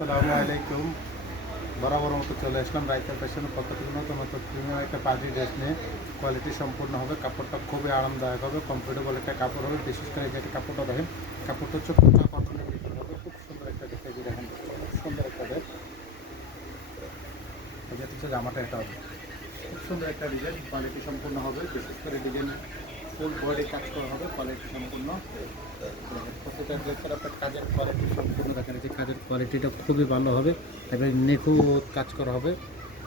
আসসালামু আলাইকুম। বরাবর মতো চলে আসলাম রাইটার ফ্যাশনের পক্ষ থেকে নতুন প্রিমিয়াম একটা পার্টি ড্রেস নিয়ে। কোয়ালিটি সম্পূর্ণ হবে, কাপড়টা খুবই আরামদায়ক হবে, কমফোর্টেবল একটা কাপড় হবে। বিশেষ করে যেটা কাপড়টা দেখেন, কাপড়টা হচ্ছে কোটা কটনের ভিতরে হবে। খুব সুন্দর একটা ড্রেস দেখেন, খুব সুন্দর একটা ড্রেস। যেটা হচ্ছে জামাটা এটা হবে খুব সুন্দর একটা ডিজাইন, কোয়ালিটি সম্পূর্ণ হবে। বিশেষ করে ডিজাইন ফুল বডি কাজ করা হবে, কোয়ালিটি সম্পূর্ণ। প্রতিটা ড্রেসের আপনার কাজের কোয়ালিটি সম্পূর্ণ দেখেন, যে কাজের কোয়ালিটিটা খুবই ভালো হবে এবং নিখুঁত কাজ করা হবে।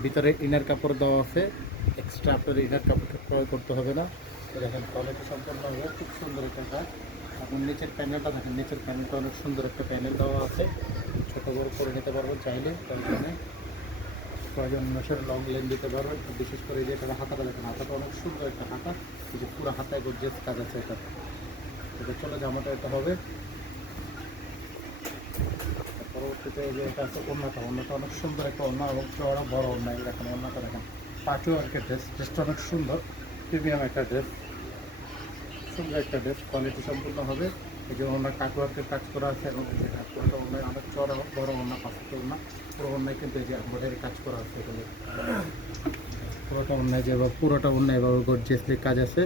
ভিতরে ইনার কাপড় দেওয়া আছে, এক্সট্রা আপনার ইনার কাপড়টা ক্রয় করতে হবে না। দেখেন কোয়ালিটি সম্পূর্ণ হবে, খুব সুন্দর একটা কাজ। এখন নিচের প্যানেলটা দেখেন, নিচের প্যানেলটা অনেক সুন্দর একটা প্যানেল দেওয়া আছে। ছোটো বড় করে নিতে পারবেন চাইলে, প্রয়োজন অনুসারে লং লেন দিতে পারবেন। বিশেষ করে এই যে এটা হাতাটা দেখেন, হাতাটা অনেক সুন্দর একটা হাতা, এই যে পুরো হাতায় গর্জিয়াস কাজ আছে এটা। এটা চলে জামাটা এটা হবে। পরবর্তীতে যে এটা আছে ওড়নাটা অনেক সুন্দর একটা ওড়না এবং চওড়া বড় ওড়না। এই দেখেন ওড়নাটা দেখেন, পার্টি ওয়ার্কের ড্রেসটা অনেক সুন্দর, প্রিমিয়াম একটা ড্রেস, সুন্দর একটা ড্রেস, কোয়ালিটি সম্পূর্ণ হবে। এই যে ওনার কাট ওয়ার্কের কাজ করা আছে এবং পুরোটা ওনায় অনেক চড়া বড় ওনা, পাঁচটা ওনা, পুরো ওনায় কিন্তু এই যে এমব্রয়ডারি কাজ করা আছে। এখানে পুরোটা অন্যায় যেভাবে, পুরোটা অন্যায় এভাবে গর্জিয়াসলি কাজ আছে।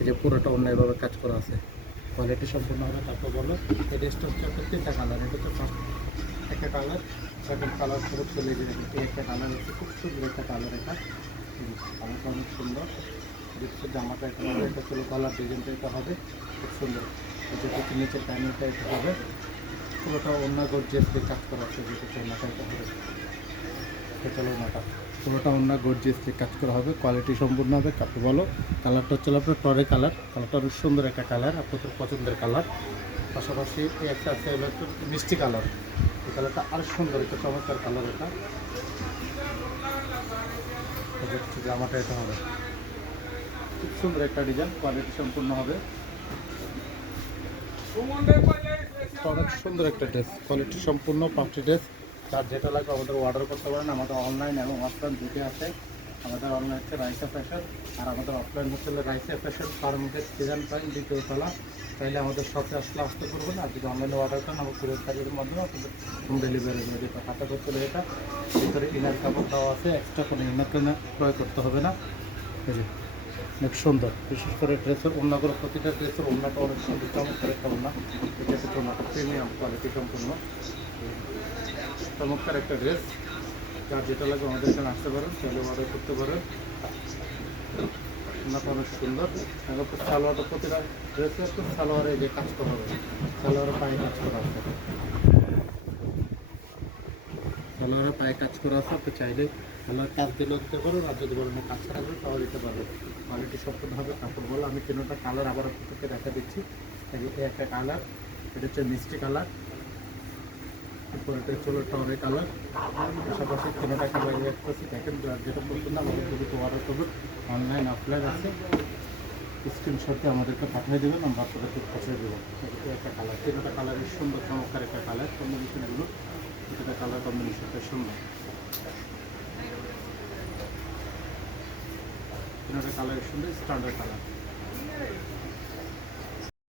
এই যে পুরোটা অন্যায় এভাবে কাজ করা আছে, কোয়ালিটি সম্পূর্ণ হবে। তারপর বলো এই ড্রেসটা হচ্ছে তিনটা কালার। এটা হচ্ছে ফার্স্ট একটা কালার, সেকেন্ড কালার, পুরো চলে যাবে। এই একটা কালার হচ্ছে খুব সুন্দর একটা কালার। এটা কালারটা অনেক সুন্দর। দেখছি জামাটা এটা হবে, এটা চলো কালার ডিজাইনটা এটা হবে খুব সুন্দর। এটা হচ্ছে নিচের প্যানেলটা এটা হবে, পুরোটা অন্য গর্জিয়াসলি কাজ করা আছে। যেটা ওনাটা এটা হবে, চলো ওনাটা পুরোটা অন্য গর্জিয়াসলি কাজ করা হবে, কোয়ালিটি সম্পূর্ণ হবে। কাপড় বলো কালারটা হচ্ছে আপনার টরে কালার, কালারটা অনেক সুন্দর একটা কালার, আপনাদের পছন্দের কালার। পাশাপাশি একটা আছে হলো একটু মিষ্টি কালার, এই কালারটা আরও সুন্দর, একটা চমৎকার কালার। এটা হচ্ছে জামাটা এটা হবে খুব সুন্দর একটা ডিজাইন, কোয়ালিটি সম্পূর্ণ হবে। অনেক সুন্দর একটা ড্রেস, কোয়ালিটি সম্পূর্ণ পার্টি ড্রেস। তার যেটা লাগবে আমাদের অর্ডার করতে পারেন। আমাদের অনলাইন এবং অফলাইন দুটি আছে। আমাদের অনলাইন হচ্ছে রাইসা ফ্যাশন, আর আমাদের অফলাইন হচ্ছে Raisa fashion Farmgate season time দ্বিতীয় তলা। চাইলে আমাদের শপে আসতে করবেন। আর যদি অনলাইনে অর্ডার করেন, আমার কুরিয়ার সার্ভিসের মাধ্যমে আপনাদের হোম ডেলিভারি করে দিতে। হাতে করতে এটা ভিতরে ইনার কাপড় দেওয়া আছে, এক্সট্রা কোনো ইনার ক্রয় করতে হবে না। অনেক সুন্দর, বিশেষ করে ড্রেসের ওড়নাগুলো, প্রতিটা ড্রেসের ওড়নাটা অনেক সুন্দর, চমৎকার একটা ওড়না। এটা হচ্ছে ওড়নাটা প্রিমিয়াম কোয়ালিটি সম্পূর্ণ, চমৎকার একটা ড্রেস। যার যেটা লাগবে আমাদের এখানে আসতে পারেন, চাইলে অর্ডার করতে পারেন। ওড়নাটা অনেক সুন্দর। সালোয়ারটা প্রতিটা ড্রেসে একটু সালোয়ারে যে কাজ করা হবে, সালোয়ারে পায়ে কাজ করা আছে, সালোয়ারে পায়ে কাজ করা আছে। আপনি চাইলে সালোয়ার কাজ দিলেও দিতে পারেন, আর যদি বলেন কাজ করা যাবে তাও দিতে পারবেন। কোয়ালিটি সম্পূর্ণভাবে কাপড় বলে আমি তিনটা কালার আবার আপনাদেরকে দেখা দিচ্ছি। এই একটা কালার, এটা হচ্ছে মিষ্টি কালার, এরপর এটা হচ্ছে টরে কালার। পাশাপাশি তিনটা কালার করছি। দেখেন যেটা পছন্দ আমাদের যদি অর্ডার করবেন, অনলাইন অফলাইন আছে, স্ক্রিনশটে আমাদেরকে পাঠিয়ে দেবেন, আমরা আপনাদেরকে পাঠিয়ে দেবো। এটা একটা কালার, তিনটা কালারের সুন্দর চমৎকার একটা কালার কম্বিনেশন। এগুলো এটা কালার কম্বিনেশনটা সুন্দর, তিনটা কালারের সুন্দর স্ট্যান্ডার্ড কালার।